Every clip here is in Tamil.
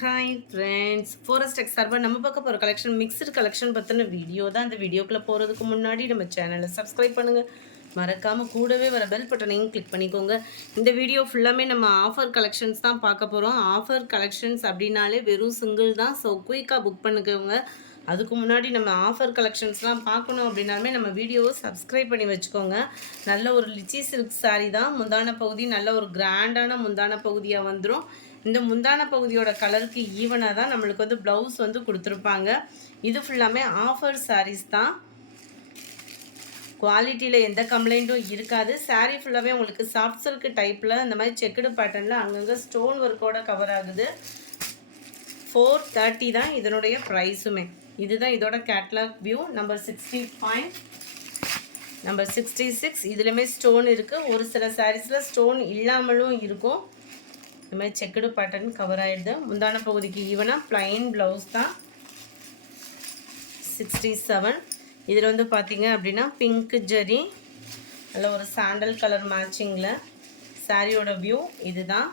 ஹாய் ஃப்ரெண்ட்ஸ், ஃபாரஸ்ட் எக்ஸ் சார்பாக நம்ம பார்க்க போகிற கலெக்ஷன் மிக்சடு கலெக்ஷன் பற்றின வீடியோ தான். அந்த வீடியோக்குள்ளே போகிறதுக்கு முன்னாடி நம்ம சேனலை சப்ஸ்கிரைப் பண்ணுங்கள். மறக்காமல் கூடவே வர பெல் பட்டனையும் கிளிக் பண்ணிக்கோங்க. இந்த வீடியோ ஃபுல்லாமே நம்ம ஆஃபர் கலெக்ஷன்ஸ் தான் பார்க்க போகிறோம். ஆஃபர் கலெக்ஷன்ஸ் அப்படின்னாலே வெறும் சிங்கிள் தான். ஸோ குயிக்காக புக் பண்ணிக்கோங்க. அதுக்கு முன்னாடி நம்ம ஆஃபர் கலெக்ஷன்ஸ்லாம் பார்க்கணும் அப்படின்னாலுமே நம்ம வீடியோவை சப்ஸ்கிரைப் பண்ணி வச்சுக்கோங்க. நல்ல ஒரு லிச்சி சில்க் சாரீ தான். முந்தான பகுதி நல்ல ஒரு கிராண்டான முந்தான பகுதியாக வந்துடும். இந்த முந்தான பகுதியோட கலருக்கு ஈவனாக தான் நம்மளுக்கு வந்து ப்ளவுஸ் வந்து கொடுத்துருப்பாங்க. இது ஃபுல்லாமே ஆஃபர் சாரீஸ் தான். குவாலிட்டியில் எந்த கம்ப்ளைண்ட்டும் இருக்காது. சாரீ ஃபுல்லாகவே உங்களுக்கு சாஃப்ட் சில்க் டைப்பில் இந்த மாதிரி செக்குடு பேட்டர்னில் அங்கங்கே ஸ்டோன் ஒர்க்கோட கவர் ஆகுது. 430 தான் இதனுடைய ப்ரைஸுமே. இதுதான் இதோட கேட்லாக் வியூ. Number 65, number 66. இதுலேயுமே ஸ்டோன் இருக்குது. ஒரு சில சாரீஸில் ஸ்டோன் இல்லாமலும் இருக்கும். இந்த மாதிரி செக்குடு பேட்டர்ன் கவர் ஆகிடுது. முந்தான பகுதிக்கு ஈவனாக ப்ளைன் ப்ளவுஸ் தான். 67. இதில் வந்து பார்த்தீங்க அப்படின்னா பிங்க் ஜரி, நல்ல ஒரு சாண்டல் கலர் மேட்சிங்கில் சாரியோட வியூ இதுதான்.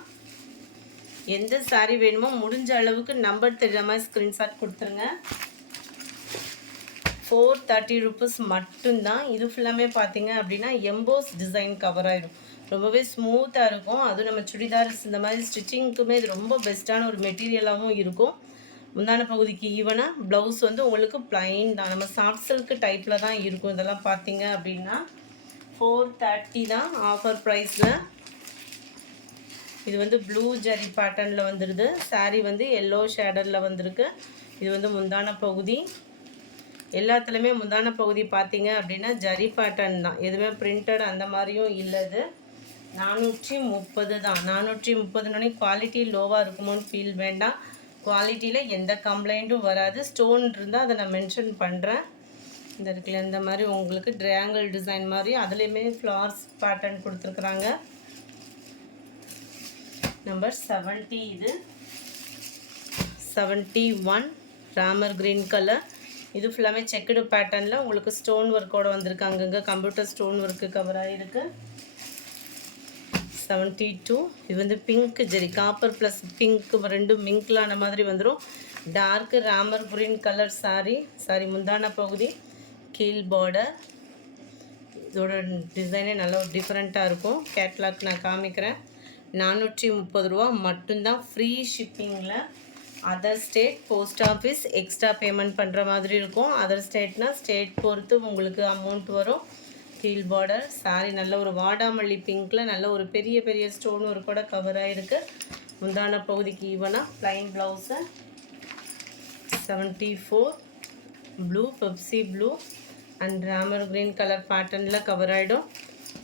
எந்த சாரீ வேணுமோ முடிஞ்ச அளவுக்கு நம்பர் தெரியாத மாதிரி ஸ்க்ரீன்ஷாட் கொடுத்துருங்க. 430 ருபீஸ் மட்டும்தான். இது ஃபுல்லாமே பார்த்தீங்க அப்படின்னா எம்போஸ் டிசைன் கவர் ஆகிடும். ரொம்பவே ஸ்மூத்தாக இருக்கும். அதுவும் நம்ம சுடிதார்ஸ் இந்த மாதிரி ஸ்டிச்சிங்க்குமே இது ரொம்ப பெஸ்ட்டான ஒரு மெட்டீரியலாகவும் இருக்கும். முந்தான பகுதிக்கு ஈவனாக ப்ளவுஸ் வந்து உங்களுக்கு ப்ளைன் தான். நம்ம சாஃப்ட் சில்க் டைப்பில் தான் இருக்கும். இதெல்லாம் பார்த்தீங்க அப்படின்னா 430 தான் ஆஃபர் ப்ரைஸில். இது வந்து ப்ளூ ஜரி பேட்டர்னில் வந்துடுது. சாரீ வந்து எல்லோ ஷேடரில் வந்திருக்கு. இது வந்து முந்தான பகுதி. எல்லாத்துலேயுமே முந்தான பகுதி பார்த்தீங்க அப்படின்னா ஜரி பேட்டர்ன் தான். எதுவுமே பிரிண்டட் அந்த மாதிரியும் இல்லது. 430 தான். 430 குவாலிட்டி லோவாக இருக்குமோன்னு ஃபீல் வேண்டாம். குவாலிட்டியில் எந்த கம்ப்ளைண்ட்டும் வராது. ஸ்டோன் இருந்தால் அதை நான் மென்ஷன் பண்ணுறேன். இந்த இருக்குல்ல இந்த மாதிரி உங்களுக்கு ட்ரையாங்கிள் டிசைன் மாதிரி அதுலேயுமே ஃப்ளார்ஸ் பேட்டர்ன் கொடுத்துருக்குறாங்க. நம்பர் 70. இது 71 ராமர் க்ரீன் கலர். இது ஃபுல்லாமே செக்குடு பேட்டர்னில் உங்களுக்கு ஸ்டோன் ஒர்க்கோடு வந்திருக்கு. அங்கங்கே கம்ப்யூட்டர் ஸ்டோன் ஒர்க்கு கவர் ஆகிருக்கு. 72. இது வந்து pink zari, copper plus pink ரெண்டும் மிங்க்லான மாதிரி வந்துடும். Dark Ramar green colour sari முந்தான பகுதி, கீழ் பார்டர். இதோட டிசைனே நல்ல ஒரு டிஃப்ரெண்ட்டாக இருக்கும். கேட்லாக் நான் காமிக்கிறேன். 430 ரூபா மட்டும்தான். ஃப்ரீ ஷிப்பிங்கில். Other state post office extra payment பண்ணுற மாதிரி இருக்கும். அதர் ஸ்டேட்னால் ஸ்டேட் பொறுத்து உங்களுக்கு அமௌண்ட் வரும். கீழ் பார்டர் சாரி நல்ல ஒரு வாடாமல்லி பிங்க்கில் நல்ல ஒரு பெரிய பெரிய ஸ்டோன் ஒரு கூட கவர் ஆகிருக்கு. முந்தான பகுதிக்கு ஈவனாக plain blouse. 74 blue, Pepsi blue and Ramar green colour பேட்டர்னில் கவர் ஆகிடும்.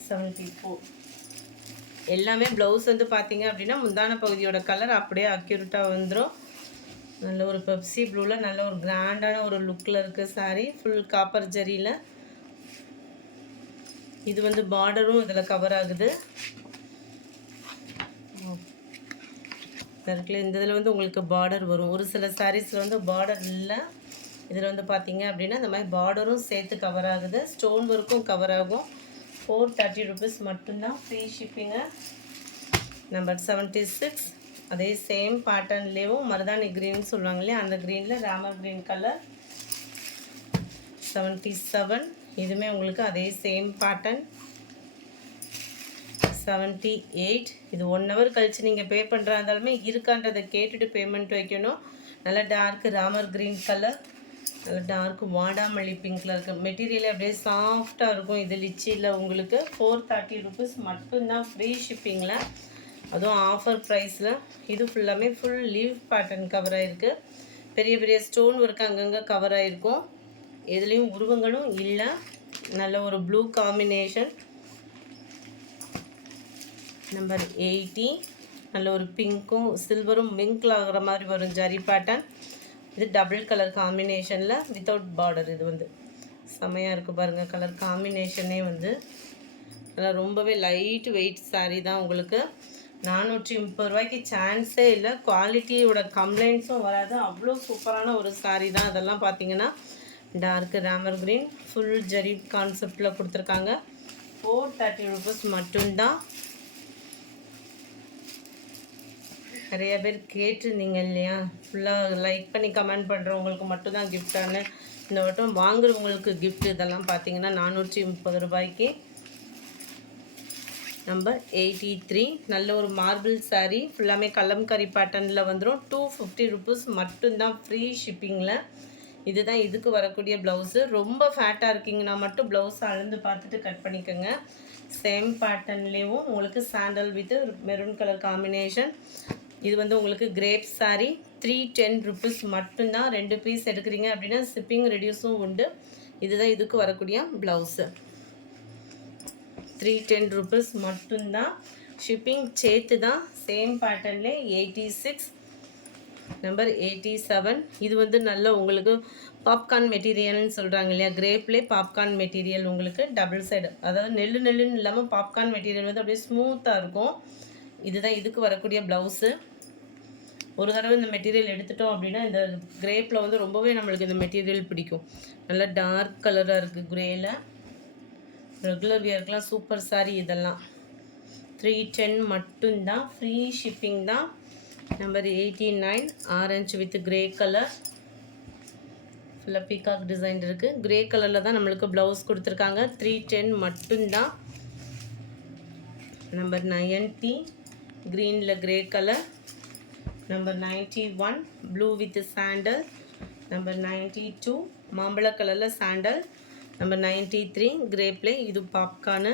74 எல்லாமே ப்ளவுஸ் வந்து பார்த்தீங்க அப்படின்னா முந்தான பகுதியோட கலர் அப்படியே அக்யூரேட்டாக வந்துடும். நல்ல ஒரு பெப்சி ப்ளூவில் நல்ல ஒரு கிராண்டான ஒரு லுக்கில் இருக்குது சாரீ. Full copper ஜரியில். இது வந்து பார்டரும் இதில் கவர் ஆகுது. இருக்குல்ல இந்த இதில் வந்து உங்களுக்கு பார்டர் வரும். ஒரு சில சாரீஸில் வந்து பார்டர் இல்லை. இதில் வந்து பார்த்தீங்க அப்படின்னா இந்த மாதிரி பார்டரும் சேர்த்து கவர் ஆகுது. ஸ்டோன் ஒர்க்கும் கவர் ஆகும். 430 ருபீஸ் மட்டும்தான். Free shipping. நம்பர் 76. அதே சேம் பேட்டர்ன்லேயும் மருதாணி க்ரீன் சொல்லுவாங்க இல்லையா, அந்த க்ரீனில் ராமர் க்ரீன் கலர். 77. இதுவுமே உங்களுக்கு அதே சேம் பேட்டர்ன். 78. இது 1 hour கழித்து நீங்கள் பே பண்ணுறா இருந்தாலுமே இருக்கான்றதை கேட்டுட்டு பேமெண்ட் வைக்கணும். நல்ல டார்க் ராமர் க்ரீன் கலர், நல்ல டார்க் வாடாமல்லி பிங்க்கில் இருக்குது. மெட்டீரியல் அப்படியே சாஃப்டாக இருக்கும். இது லிச்சியில் உங்களுக்கு 430 ருபீஸ் மட்டும்தான். ஃப்ரீ ஷிப்பிங்கில், அதுவும் ஆஃபர் ப்ரைஸில். இது ஃபுல்லாமே ஃபுல் லீவ் பேட்டர்ன் கவர் ஆகிருக்கு. பெரிய பெரிய ஸ்டோன் ஒர்க் அங்கங்கே கவர் ஆகிருக்கும். எதுலேயும் உருவங்களும் இல்லை. நல்ல ஒரு ப்ளூ காம்பினேஷன். நம்பர் 80. நல்ல ஒரு பிங்க்கும் சில்வரும் மிங்கில் ஆகிற மாதிரி வரும் ஜரி பேட்டர்ன். இது டபுள் கலர் காம்பினேஷனில் வித்தவுட் பார்டர். இது வந்து செம்மையாக இருக்குது பாருங்கள். கலர் காம்பினேஷனே வந்து நல்லா ரொம்பவே லைட் வெயிட் சாரீ தான். உங்களுக்கு 430 ரூபாய்க்கு சான்ஸே இல்லை. குவாலிட்டியோட கம்ப்ளைண்ட்ஸும் வராது. அவ்வளோ சூப்பரான ஒரு சாரீ தான். அதெல்லாம் பார்த்தீங்கன்னா dark Ramar green full zari கான்செப்டில் கொடுத்துருக்காங்க. 430 ருபீஸ் மட்டும்தான். நிறைய பேர் கேட்டிருந்தீங்க இல்லையா, ஃபுல்லாக லைக் பண்ணி கமெண்ட் பண்ணுறவங்களுக்கு மட்டும்தான் கிஃப்டானு. இந்த வட்டம் வாங்குறவங்களுக்கு gift இதெல்லாம் பார்த்தீங்கன்னா 430 ரூபாய்க்கு. நம்பர் 83 நல்ல ஒரு மார்பிள் saree, ஃபுல்லாமே கலம்கரி பேட்டர்னில் வந்துடும். 250 ருபீஸ் மட்டும்தான், ஃப்ரீ ஷிப்பிங்கில். இதுதான் இதுக்கு வரக்கூடிய ப்ளவுஸு. ரொம்ப ஃபேட்டாக இருக்கீங்கன்னா மட்டும் ப்ளவுஸ் அளந்து பார்த்துட்டு கட் பண்ணிக்கோங்க. சேம் பேட்டர்ன்லேயும் உங்களுக்கு sandal with maroon colour combination. இது வந்து உங்களுக்கு கிரேப் saree. 310 ருபீஸ் மட்டும்தான். 2 பீஸ் எடுக்கிறீங்க அப்படின்னா ஷிப்பிங் ரெடியூஸும் உண்டு. இதுதான் இதுக்கு வரக்கூடிய ப்ளவுஸு. 310 ருபீஸ் மட்டும்தான், ஷிப்பிங் சேர்த்து தான். சேம் பேட்டர்ன்லே 86 நம்பர் 87. இது வந்து நல்ல உங்களுக்கு பாப்கார்ன் மெட்டீரியல்னு சொல்கிறாங்க இல்லையா, கிரேப்லேயே பாப்கார்ன் மெட்டீரியல் உங்களுக்கு டபுள் சைடு, அதாவது நெல்லுன்னு இல்லாமல் பாப்கார்ன் மெட்டீரியல் வந்து அப்படியே ஸ்மூத்தாக இருக்கும். இதுதான் இதுக்கு வரக்கூடிய ப்ளவுஸு. ஒரு தடவை இந்த மெட்டீரியல் எடுத்துட்டோம் அப்படின்னா இந்த கிரேப்பில் வந்து ரொம்பவே நம்மளுக்கு இந்த மெட்டீரியல் பிடிக்கும். நல்லா டார்க் கலராக இருக்குது கிரேயில். ரெகுலர் வியர்க்கெலாம் சூப்பர் saree இதெல்லாம். 310 மட்டும்தான், ஃப்ரீ ஷிப்பிங் தான். Number 89 orange with grey colour, ஃபுல்லாக பீகாக் டிசைன் இருக்குது. கிரே கலரில் தான் நம்மளுக்கு ப்ளவுஸ் கொடுத்துருக்காங்க. 310 மட்டும்தான். நம்பர் 90 க்ரீனில் grey colour. Number 91 blue with sandal. Number 92 மாம்பழ கலரில் சாண்டல். நம்பர் 93 கிரேப்லே, இது பாப்கார்னு.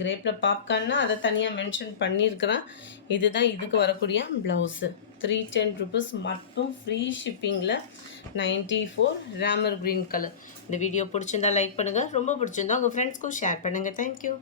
கிரேப்பில் பாப்கார்ன்னா அதை தனியாக மென்ஷன் பண்ணியிருக்கிறேன். இதுதான் இதுக்கு வரக்கூடிய ப்ளவுஸு. 310 ருபீஸ் மட்டும், ஃப்ரீ ஷிப்பிங்கில். 94 Ramar green colour. இந்த வீடியோ பிடிச்சிருந்தா லைக் பண்ணுங்கள், ரொம்ப பிடிச்சிருந்தா உங்கள் ஃப்ரெண்ட்ஸ்க்கும் ஷேர் பண்ணுங்கள். தேங்க்யூ.